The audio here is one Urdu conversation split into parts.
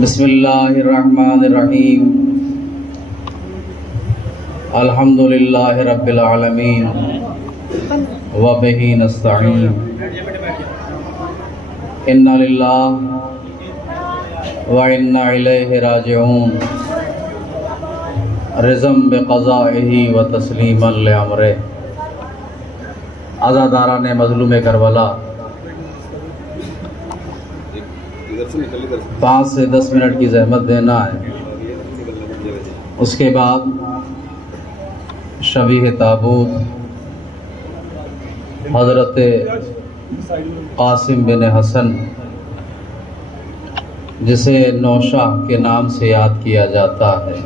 بسم اللہ الرحمن الرحیم الحمد للہ رب العالمین وبہ نستعین انا للہ وانا الیہ راجعون رضم بقضائہ و تسلیما لامرہ۔ عزاداران مظلوم کربلا 5 سے 10 منٹ کی زحمت دینا ہے، اس کے بعد شبیہ تابوت حضرت قاسم بن حسن، جسے نوشاہ کے نام سے یاد کیا جاتا ہے،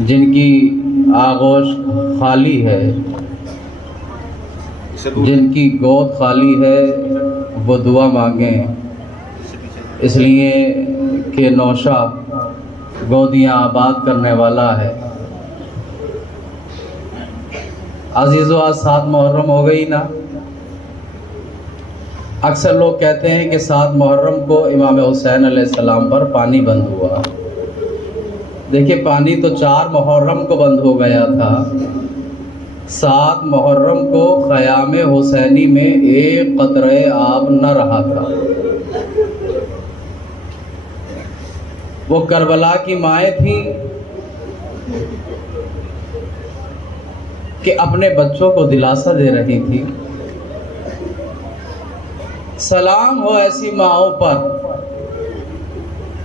جن کی آغوش خالی ہے، جن کی گود خالی ہے، وہ دعا مانگیں، اس لیے کہ نوشاہ گودیاں آباد کرنے والا ہے۔ عزیزو، آج 7 محرم ہو گئی نا۔ اکثر لوگ کہتے ہیں کہ 7 محرم کو امام حسین علیہ السلام پر پانی بند ہوا۔ دیکھیں، پانی تو 4 محرم کو بند ہو گیا تھا، 7 محرم کو خیام حسینی میں ایک قطرہ آب نہ رہا تھا۔ وہ کربلا کی مائیں تھیں کہ اپنے بچوں کو دلاسا دے رہی تھی۔ سلام ہو ایسی ماؤں پر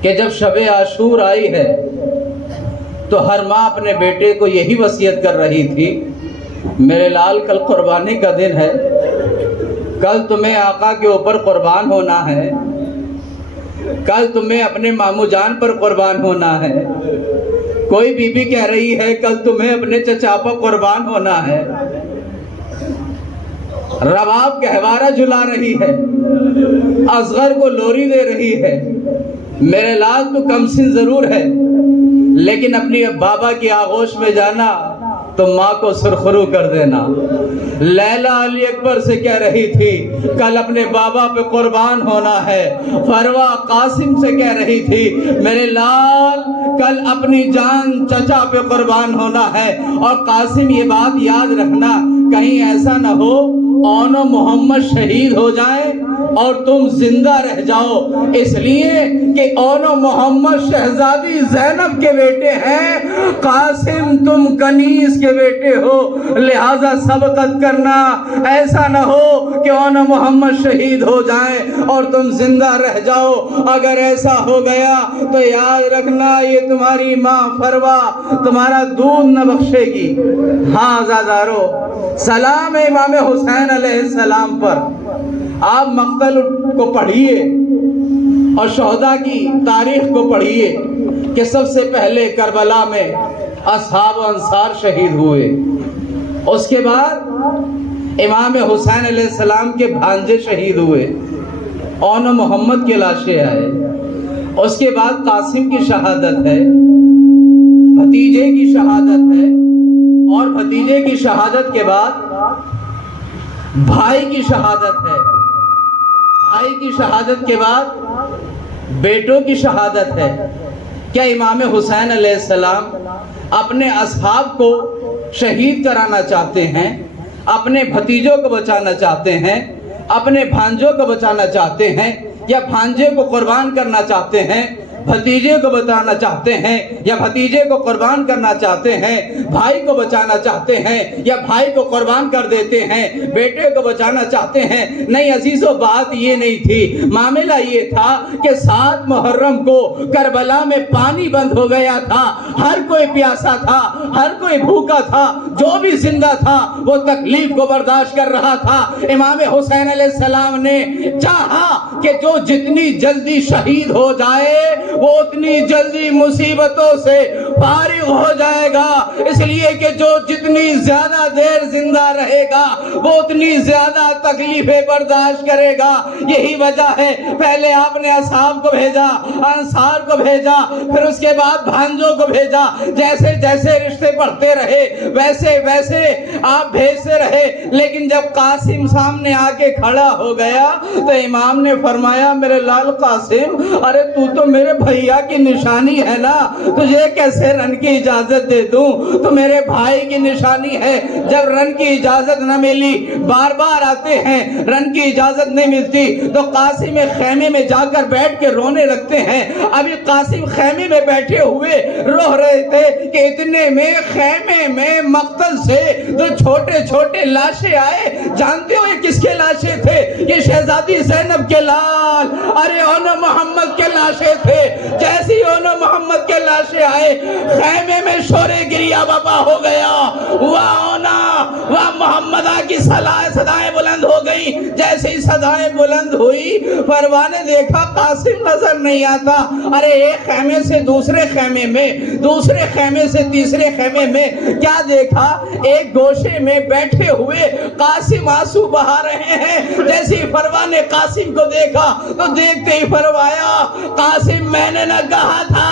کہ جب شب عاشور آئی ہے تو ہر ماں اپنے بیٹے کو یہی وصیت کر رہی تھی، میرے لال کل قربانی کا دن ہے، کل تمہیں آقا کے اوپر قربان ہونا ہے، کل تمہیں اپنے ماموں جان پر قربان ہونا ہے۔ کوئی بی بی کہہ رہی ہے کل تمہیں اپنے چچا پر قربان ہونا ہے۔ رباب گہوارہ جھلا رہی ہے، اصغر کو لوری دے رہی ہے، میرے لال تو کم سن ضرور ہے، لیکن اپنی بابا کی آغوش میں جانا تو ماں کو سرخرو کر دینا۔ لیلا علی اکبر سے کہہ رہی تھی کل اپنے بابا پہ قربان ہونا ہے، فروا قاسم سے کہہ رہی تھی میرے لال کل اپنی جان چچا پہ قربان ہونا ہے۔ اور قاسم، یہ بات یاد رکھنا، کہیں ایسا نہ ہو اون و محمد شہید ہو جائیں اور تم زندہ رہ جاؤ، اس لیے کہ اون و محمد شہزادی زینب کے بیٹے ہیں، قاسم تم کنیز کے بیٹے ہو، لہذا سبقت کرنا، ایسا نہ ہو کہ اون و محمد شہید ہو جائیں اور تم زندہ رہ جاؤ۔ اگر ایسا ہو گیا تو یاد رکھنا یہ تمہاری ماں فروا تمہارا دودھ نہ بخشے گی۔ ہاں عزادارو، سلام امام حسین علیہ السلام پر۔ آپ مقتل کو پڑھیے اور شہداء کی تاریخ کو پڑھیے کہ سب سے پہلے کربلا میں اصحاب و انصار شہید ہوئے، اس کے بعد امام حسین علیہ السلام کے بھانجے شہید ہوئے، اون و محمد کے لاشیں آئے، اس کے بعد قاسم کی شہادت ہے، بھتیجے کی شہادت ہے، اور بھتیجے کی شہادت کے بعد بھائی کی شہادت ہے، بھائی کی شہادت کے بعد بیٹوں کی شہادت ہے۔ کیا امام حسین علیہ السلام اپنے اصحاب کو شہید کرانا چاہتے ہیں، اپنے بھتیجوں کو بچانا چاہتے ہیں، اپنے بھانجوں کو بچانا چاہتے ہیں، یا بھانجے کو قربان کرنا چاہتے ہیں، بھتیجے کو بچانا چاہتے ہیں یا بھتیجے کو قربان کرنا چاہتے ہیں، بھائی کو بچانا چاہتے ہیں یا بھائی کو قربان کر دیتے ہیں، بیٹے کو بچانا چاہتے ہیں؟ نہیں عزیزو، بات یہ نہیں تھی، معاملہ یہ تھا کہ 7 محرم کو کربلا میں پانی بند ہو گیا تھا، ہر کوئی پیاسا تھا، ہر کوئی بھوکا تھا، جو بھی زندہ تھا وہ تکلیف کو برداشت کر رہا تھا۔ امام حسین علیہ السلام نے چاہا کہ جو جتنی جلدی شہید ہو جائے وہ اتنی جلدی مصیبتوں سے فارغ ہو جائے گا، اس لیے کہ جو جتنی زیادہ دیر زندہ رہے گا وہ اتنی زیادہ تکلیفیں برداشت کرے گا۔ یہی وجہ ہے پہلے آپ نے اصحاب کو بھیجا، انصار کو بھیجا، پھر اس کے بعد بھانجوں کو بھیجا، جیسے جیسے رشتے بڑھتے رہے ویسے ویسے آپ بھیجتے رہے، لیکن جب قاسم سامنے آ کے کھڑا ہو گیا تو امام نے فرمایا میرے لال قاسم، ارے تو میرے بھیا کی نشانی ہے نا، تجھے کیسے رن کی اجازت دے دوں؟ تو میرے بھائی کی نشانی ہے، جب رن کی اجازت نہ ملی، بار بار آتے ہیں رن کی اجازت نہیں ملتی تو قاسم خیمے میں جا کر بیٹھ کے رونے لگتے ہیں۔ ابھی قاسم خیمے میں بیٹھے ہوئے رو رہے تھے کہ اتنے میں خیمے میں مقتل سے جو چھوٹے چھوٹے لاشیں آئے۔ جانتے ہو یہ کس کے لاشیں تھے؟ یہ شہزادی زینب کے لال، ارے اونا محمد کے لاشیں تھے۔ جیسی اونا محمد کے لاشیں آئے خیمے میں شور گریہ بپا ہو گیا، واہ اونا واہ محمدہ کی صدائیں بلند ہو گئی۔ جیسے ہی صدائیں بلند ہوئی پروان نے دیکھا قاسم نظر نہیں آتا۔ ارے ایک خیمے سے دوسرے خیمے میں، دوسرے خیمے سے تیسرے خیمے میں، کیا دیکھا؟ ایک گوشے میں بیٹھے ہوئے قاسم آنسو بہا رہے ہیں۔ جیسے ہی پروان نے قاسم کو دیکھا تو دیکھتے ہی فرمایا قاسم میں نے نہ کہا تھا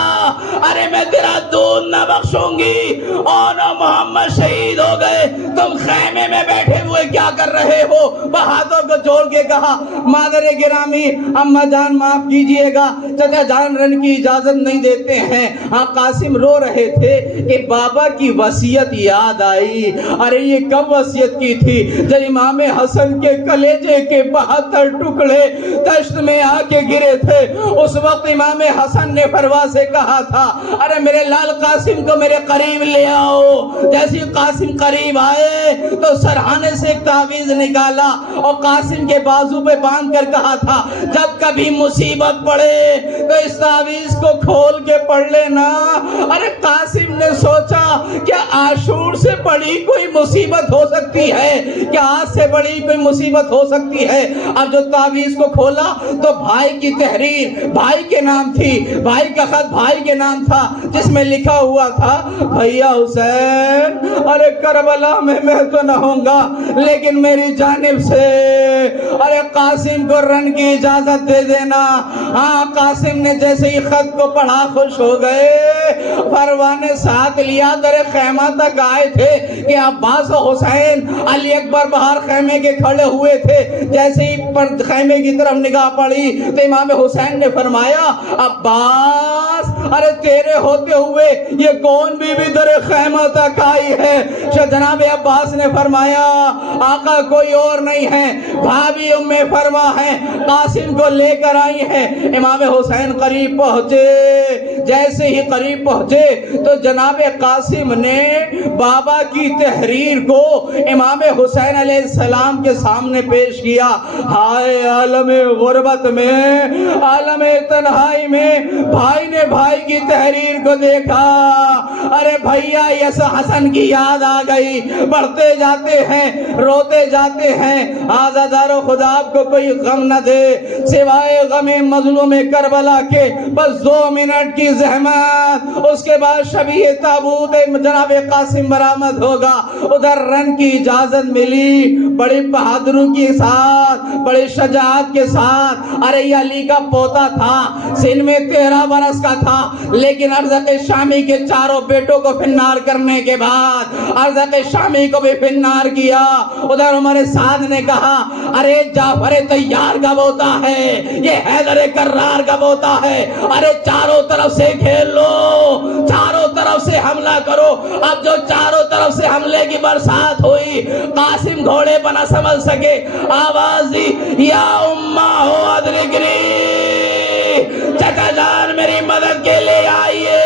ارے میں تیرا دودھ نہ بخشوں گی، اور محمد شہید ہو گئے، تم خیمے میں بیٹھے ہوئے کیا کر رہے ہو؟ ہاتھوں کو جوڑ کے کہا مادر گرامی اماں جان معاف کیجئے گا، چچا جان رن کی اجازت نہیں دیتے ہیں۔ ہاں قاسم رو رہے تھے کہ بابا کی وصیت یاد آئی۔ ارے یہ کب وصیت کی تھی؟ جب امام حسن کے کلیجے کے 72 ٹکڑے دشت میں آ کے گرے تھے، اس وقت امام حسن نے پرواز سے کہا تھا ارے میرے لال قاسم کو میرے قریب لے آؤ۔ جیسے قاسم قریب آئے تو سرہانے سے ایک تعویذ نکالا اور قاسم کے بازو پہ باندھ کر کہا تھا جب کبھی مصیبت پڑے تو اس تعویذ کو کھول کے پڑھ لینا۔ ارے قاسم نے سوچا کیا عاشور سے بڑی کوئی مصیبت ہو سکتی ہے؟ کیا آج سے بڑی کوئی مصیبت ہو سکتی ہے؟ اب جو تعویذ کو کھولا تو بھائی کی تحریر بھائی کے نام تھی، بھائی کا خط بھائی کے نام تھا، جس میں لکھا ہوا تھا بھیا حسین ارے کربلا میں تو نہ ہوں گا لیکن میری جانب سے ارے قاسم کو رن کی اجازت دے دینا۔ ہاں قاسم نے جیسے ہی خط کو پڑھا خوش ہو گئے۔ پروان نے ساتھ لیا در خیمہ تک آئے تھے کہ عباس و حسین علی اکبر باہر خیمے کے کھڑے ہوئے تھے۔ جیسے ہی خیمے کی طرف نگاہ پڑی تو امام حسین نے فرمایا عباس ارے تیرے ہوتے ہوئے یہ کون بی بی در خیمہ تک آئی ہے؟ جناب عباس نے فرمایا آقا کوئی اور نہیں ہے، بھابی ام فرما ہے، قاسم کو لے کر آئی ہے۔ امام حسین قریب پہنچے، جیسے ہی قریب پہنچے تو جناب قاسم نے بابا کی تحریر کو امام حسین علیہ السلام کے سامنے پیش کیا۔ ہائے عالم غربت میں، عالم تنہائی میں بھائی نے بھائی کی تحریر کو دیکھا۔ ارے بھیا یس حسن کی یاد آ گئی، بڑھتے جاتے ہیں روتے جاتے ہیں۔ آزادار و خدا آپ کو کوئی غم نہ دے سوائے غم مظلوم کربلا کے، بس 2 منٹ کی زحمت، اس کے بعد شبیہ تابوت جناب قاسم برآمد ہوگا۔ ادھر رن کی اجازت ملی، بڑی بہادری کے ساتھ، بڑی شجاعت کے ساتھ۔ ارے یہ علی کا پوتا تھا، سن میں 13 برس کا تھا، لیکن ارزق شامی کے چاروں بیٹوں کو فنار کرنے کے بعد ارزق شامی کو بھی فنار کیا۔ ادھر عمر سعد نے کہا ارے جعفر طیار کا بوتا ہے، یہ حیدر کرار کا بوتا ہے، ارے چاروں طرف سے کھیل لو، چاروں طرف سے حملہ کرو۔ اب جو چاروں طرف سے حملے کی برسات ہوئی، قاسم گھوڑے پر نہ سنبھل سکے، آواز دی یا امہ ہو ادرکنی، چچا جان میری مدد کے لیے آئیے۔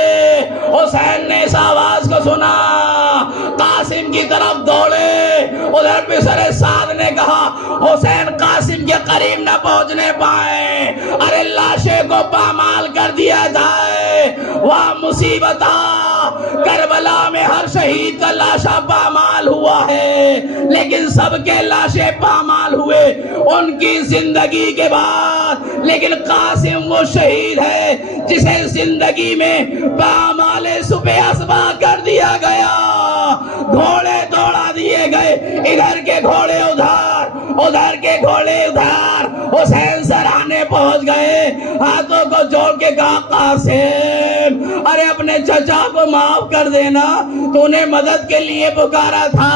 حسین نے اس آواز کو سنا، قاسم کی طرف دوڑے۔ ادھر پسر سعد نے کہا حسین قاسم کے قریب نہ پہنچنے پائیں، ارے لاشے کو پامال کر دیا جائے۔ وہ مصیبت کربلا میں ہر شہید کا لاشا پامال ہوا ہے، لیکن سب کے لاشیں پامال ہوئے ان کی زندگی کے بعد، لیکن قاسم وہ شہید ہے جسے زندگی میں پامال سپہ اسبا کر دیا گیا، گھوڑے دوڑا دیے گئے، ادھر کے گھوڑے ادھر کے گھوڑے ادھر، حسین سرانے پہنچ گئے، ہاتھوں کو جوڑ کے کہا قاسم ارے اپنے چچا کو معاف کر دینا، تو نے مدد کے لیے پکارا تھا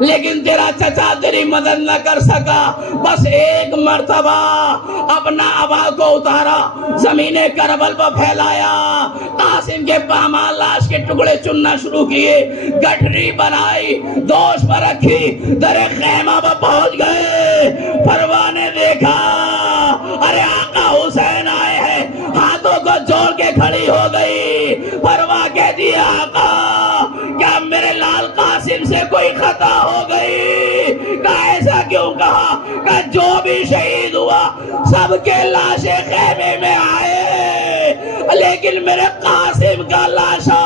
لیکن تیرا چچا تیری مدد نہ کر سکا، بس ایک مرتبہ اپنا عبا کو اتارا، زمین کربل پر پھیلایا، قاسم کے پامال لاش کے ٹکڑے چننا شروع کیے، گٹھری بنائی، دوش پر رکھی، در خیمہ پر پہنچ گئے، پروا نے دیکھا ارے آقا حسین آئے ہیں، ہاتھوں کو جوڑ کے کھڑی ہو گئی، پروا کہتی ہے آقا کیا میرے لال قاسم سے کوئی خطا ہو گئی؟ کہا ایسا کیوں کہا؟ کہ جو بھی شہید ہوا سب کے لاشیں خیمے میں آئے، لیکن میرے قاسم کا لاشا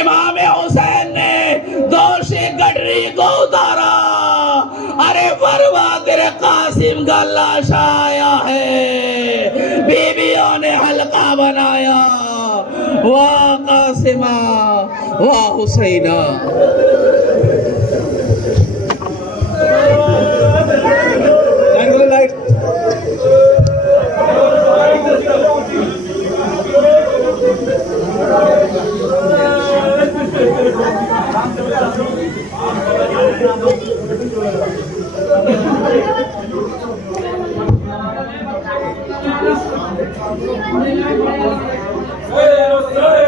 امام حسین نے دوش گٹری کو اتارا، ارے پروا تیرے قاسم کا لاشا آیا ہے، بیویوں نے حلقہ بنایا، واہ قاسمہ واہ حسینہ۔ Hey,